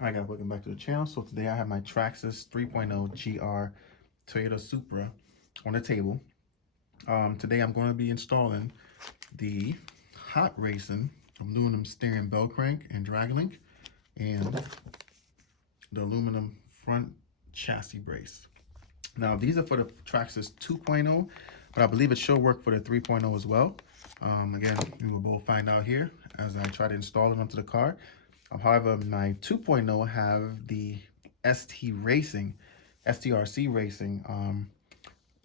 Alright guys, welcome back to the channel. So today I have my Traxxas 3.0 GR Toyota Supra on the table. Today I'm going to be installing the hot racing aluminum steering bell crank and draglink and the aluminum front chassis brace. Now these are for the Traxxas 2.0, but I believe it should work for the 3.0 as well. Again, we will both find out here as I try to install it onto the car. However, my 2.0 have the STRC Racing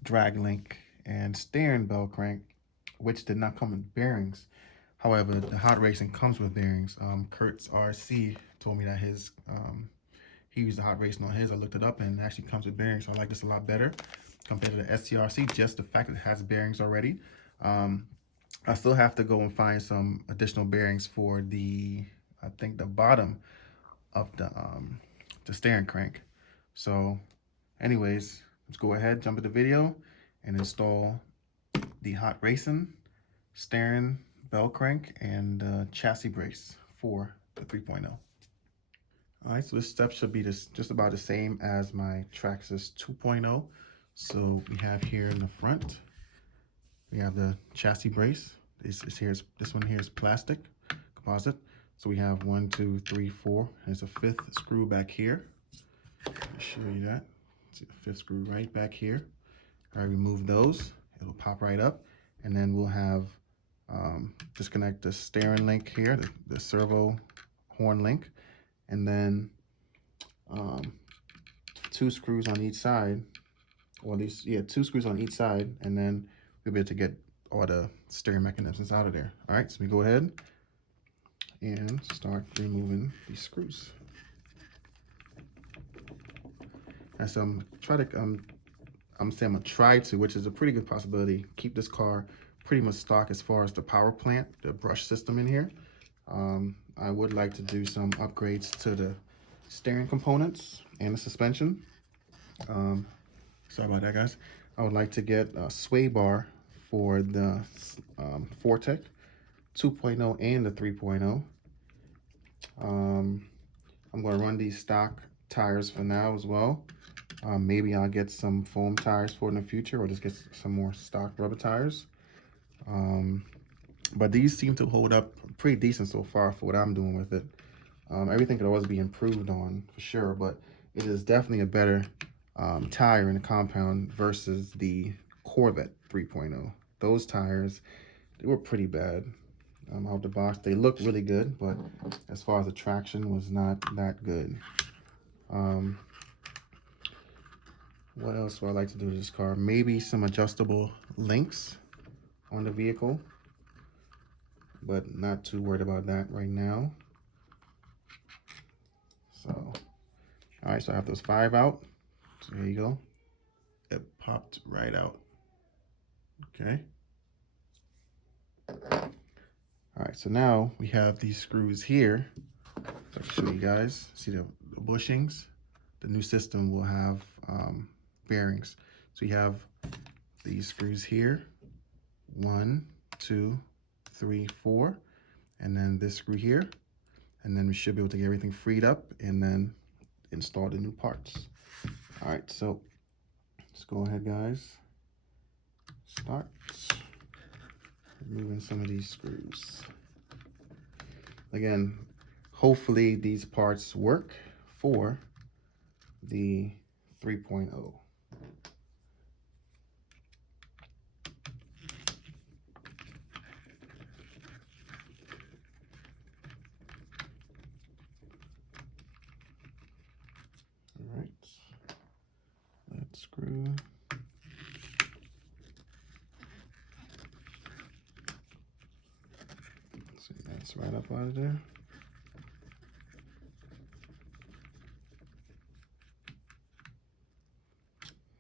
drag link and steering bell crank, which did not come with bearings. However, the hot racing comes with bearings. Kurt's RC told me that he used the hot racing on his. I looked it up and it actually comes with bearings. So I like this a lot better compared to the STRC, just the fact that it has bearings already. I still have to go and find some additional bearings for I think the bottom of the steering crank. So anyways, let's go ahead, jump into the video and install the hot racing steering bell crank and chassis brace for the 3.0. All right, so this step should be just about the same as my Traxxas 2.0. So we have here in the front, we have the chassis brace. This one here is plastic, composite. So we have 1, 2, 3, 4. There's a 5th screw back here. I'll show you that. See the 5th screw right back here. All right, remove those. It'll pop right up. And then we'll have disconnect the steering link here, the servo horn link. And then 2 screws on each side. Or at least, yeah, 2 screws on each side. And then we'll be able to get all the steering mechanisms out of there. All right, so we go ahead and start removing these screws. And so I'm gonna try to, which is a pretty good possibility, keep this car pretty much stock as far as the power plant, the brush system in here. I would like to do some upgrades to the steering components and the suspension. Sorry about that, guys. I would like to get a sway bar for the Fortec 2.0 and the 3.0. I'm going to run these stock tires for now as well. Maybe I'll get some foam tires for in the future, or just get some more stock rubber tires. But these seem to hold up pretty decent so far for what I'm doing with it. Everything could always be improved on for sure, but it is definitely a better tire in the compound versus the Corvette 3.0. Those tires, they were pretty bad. Out the box, they look really good, but as far as the traction was not that good. What else would I like to do to this car? Maybe some adjustable links on the vehicle, but not too worried about that right now. So, all right, so I have those 5 out. So there you go. It popped right out. Okay. All right, so now we have these screws here. So I can show you guys. See the bushings? The new system will have bearings. So we have these screws here. 1, 2, 3, 4. And then this screw here. And then we should be able to get everything freed up and then install the new parts. All right, so let's go ahead, guys. Start removing some of these screws. Again, hopefully these parts work for the 3.0. All right, let's screw. See, that's right up out of there.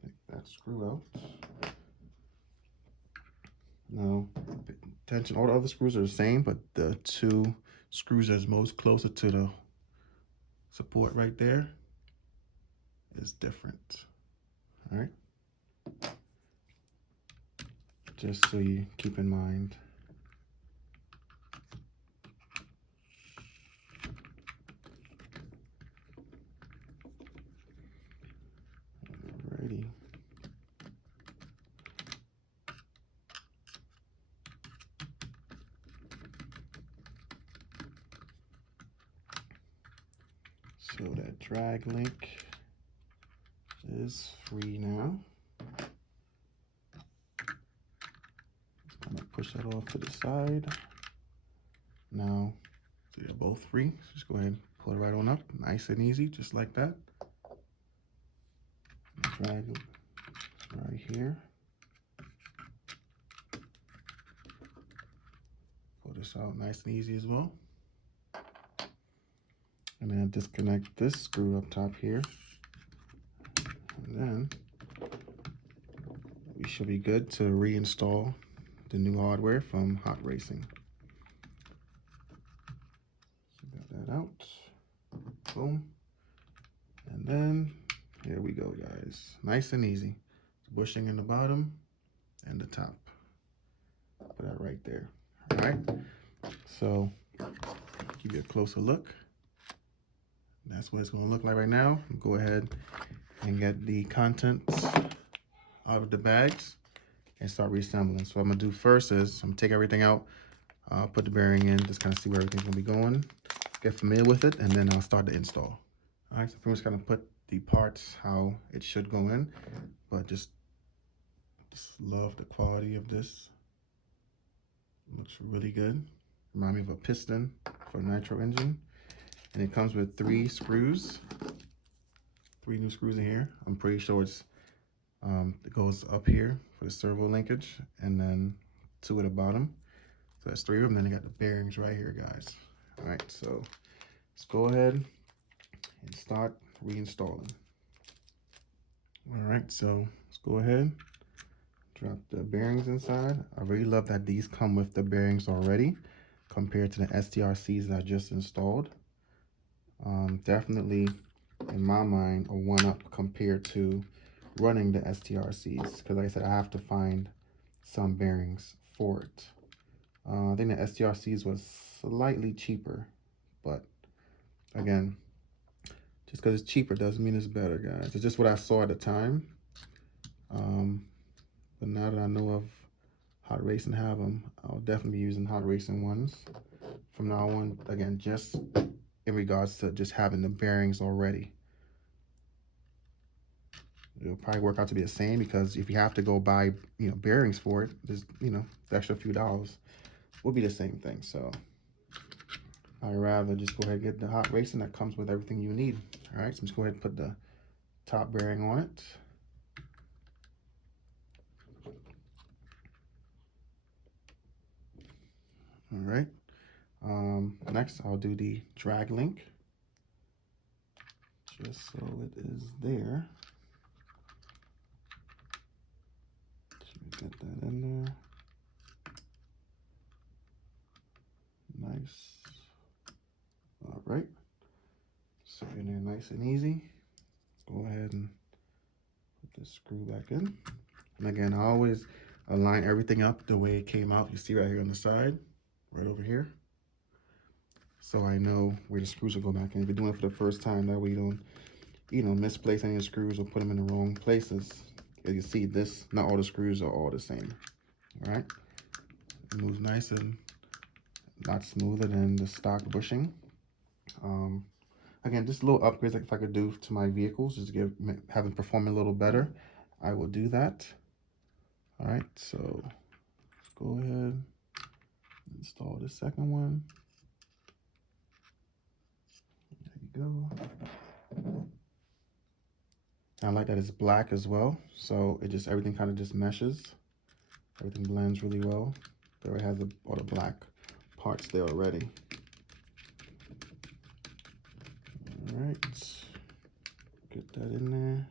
Take that screw out. Now, attention, all the other screws are the same, but the 2 screws that's most closer to the support right there is different. All right, just so you keep in mind. So that drag link is free now. Just gonna push that off to the side. Now, so they're both free. Just go ahead and pull it right on up, nice and easy, just like that. Drag it right here. Pull this out nice and easy as well. And then disconnect this screw up top here. And then we should be good to reinstall the new hardware from Hot Racing. So got that out. Boom. And then here we go, guys. Nice and easy. Bushing in the bottom and the top. Put that right there. All right. So give you a closer look. That's what it's going to look like right now. Go ahead and get the contents out of the bags and start reassembling. So what I'm going to do first is I'm going to take everything out, put the bearing in, just kind of see where everything's going to be going, get familiar with it, and then I'll start the install. All right, so pretty much kind of put the parts how it should go in, but just love the quality of this. It looks really good. Remind me of a piston for a nitro engine. And it comes with 3 screws, 3 new screws in here. I'm pretty sure it goes up here for the servo linkage, and then 2 at the bottom. So that's 3 of them. Then I got the bearings right here, guys. All right, so let's go ahead and start reinstalling. All right, so let's go ahead, drop the bearings inside. I really love that these come with the bearings already compared to the STRCs that I just installed. Definitely, in my mind, a 1-up compared to running the STRCs, because like I said, I have to find some bearings for it. I think the STRCs was slightly cheaper, but again, just because it's cheaper doesn't mean it's better, guys. It's just what I saw at the time. But now that I know of Hot Racing have them, I'll definitely be using Hot Racing ones from now on. Again, just in regards to just having the bearings already. It'll probably work out to be the same, because if you have to go buy, bearings for it, there's, the extra few dollars will be the same thing. So I'd rather just go ahead and get the Hot Racing that comes with everything you need. All right, so just go ahead and put the top bearing on it. All right. Next, I'll do the drag link, just so it is there. So get that in there. Nice. All right. So in there nice and easy. Go ahead and put the screw back in. And again, I always align everything up the way it came out. You see right here on the side, right over here. So I know where the screws will go back in. If you're doing it for the first time, that way you don't, misplace any of the screws or put them in the wrong places. As you see, not all the screws are all the same. All right. It moves nice and not smoother than the stock bushing. Again, just little upgrades, like if I could do to my vehicles, just to have them perform a little better, I will do that. All right, so let's go ahead and install the second one. There you go. I like that it's black as well, so everything kind of just meshes. Everything blends really well. There it has all the black parts there already. All right, get that in there.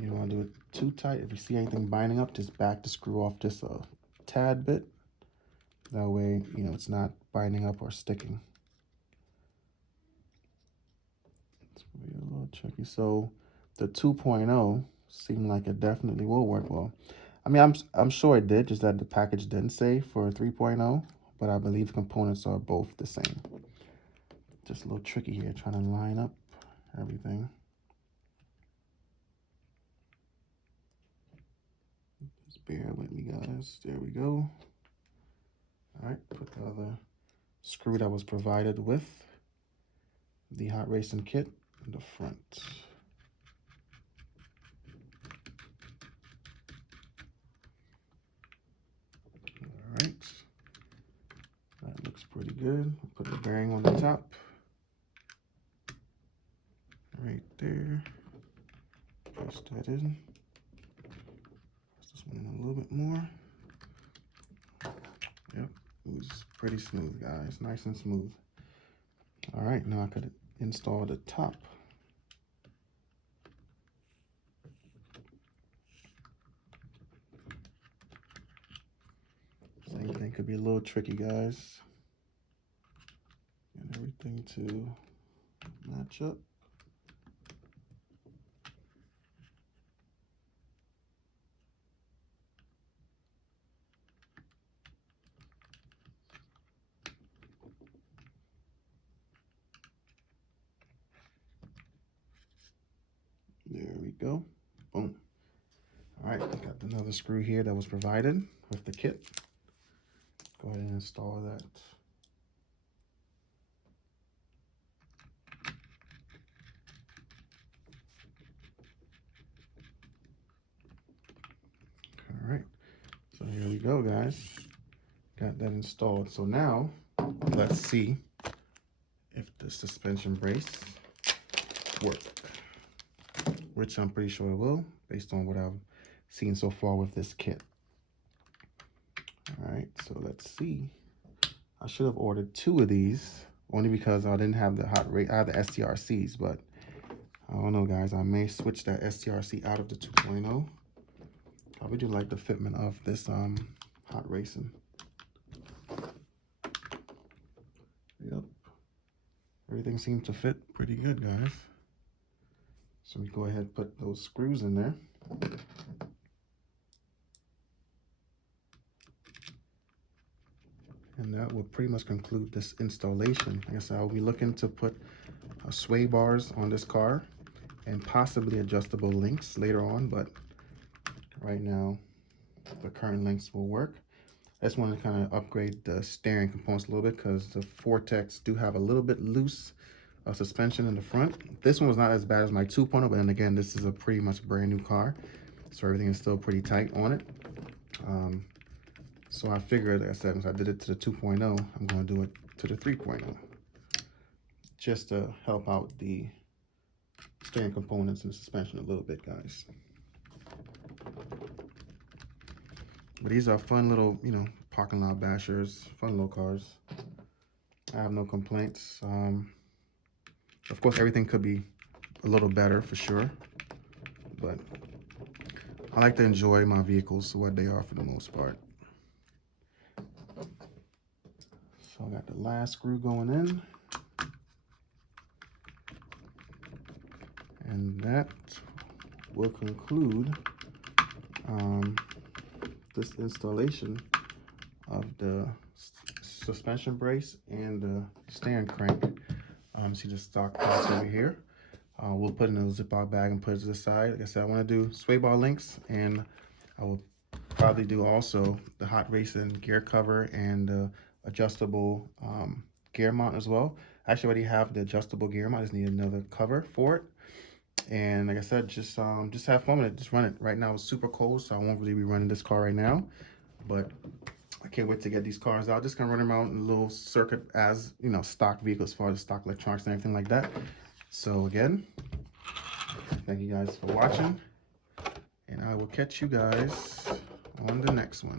You don't want to do it too tight. If you see anything binding up, just back the screw off just a tad bit. That way, it's not binding up or sticking. It's gonna be a little tricky. So the 2.0 seemed like it definitely will work well. I mean, I'm sure it did, just that the package didn't say for 3.0, but I believe the components are both the same. Just a little tricky here, trying to line up everything. Just bear with me, guys. There we go. All right, put the other screw that was provided with the hot racing kit in the front. All right, that looks pretty good. Put the bearing on the top, right there. Press that in. Press this one in a little bit more. Yep, it was pretty smooth, guys. Nice and smooth. All right, now I could install the top. Same thing, could be a little tricky, guys. And everything to match up. There we go. Boom. All right, got another screw here that was provided with the kit. Go ahead and install that. All right, so here we go, guys. Got that installed. So now let's see if the suspension brace works, which I'm pretty sure it will, based on what I've seen so far with this kit. All right, so let's see. I should have ordered 2 of these, only because I didn't have the hot rate. I had the STRCs, but I don't know, guys. I may switch that STRC out of the 2.0. Probably do like the fitment of this hot racing. Yep, everything seems to fit pretty good, guys. So we go ahead and put those screws in there. And that will pretty much conclude this installation. Like I said, I'll be looking to put sway bars on this car and possibly adjustable links later on, but right now the current links will work. I just want to kind of upgrade the steering components a little bit because the Vortex do have a little bit loose suspension in the front. This one was not as bad as my 2.0, but then again, this is a pretty much brand new car, so everything is still pretty tight on it. So I figured, like I said, since I did it to the 2.0, I'm going to do it to the 3.0, just to help out the steering components and the suspension a little bit, guys. But these are fun little, you know, parking lot bashers, fun little cars. I have no complaints. Of course, everything could be a little better for sure, but I like to enjoy my vehicles for what they are for the most part. So I got the last screw going in. And that will conclude this installation of the suspension brace and the steering crank. See the stock parts over here. We'll put in a Ziploc bag and put it to the side. Like I said, I want to do sway bar links, and I will probably do also the hot racing gear cover and adjustable gear mount as well. I actually already have the adjustable gear mount. I just need another cover for it. And like I said, just have fun with it. Just run it. Right now it's super cold, so I won't really be running this car right now. But I can't wait to get these cars out. Just gonna run around in a little circuit as, you know, stock vehicles, as far as stock electronics and everything like that. So again, thank you guys for watching, and I will catch you guys on the next one.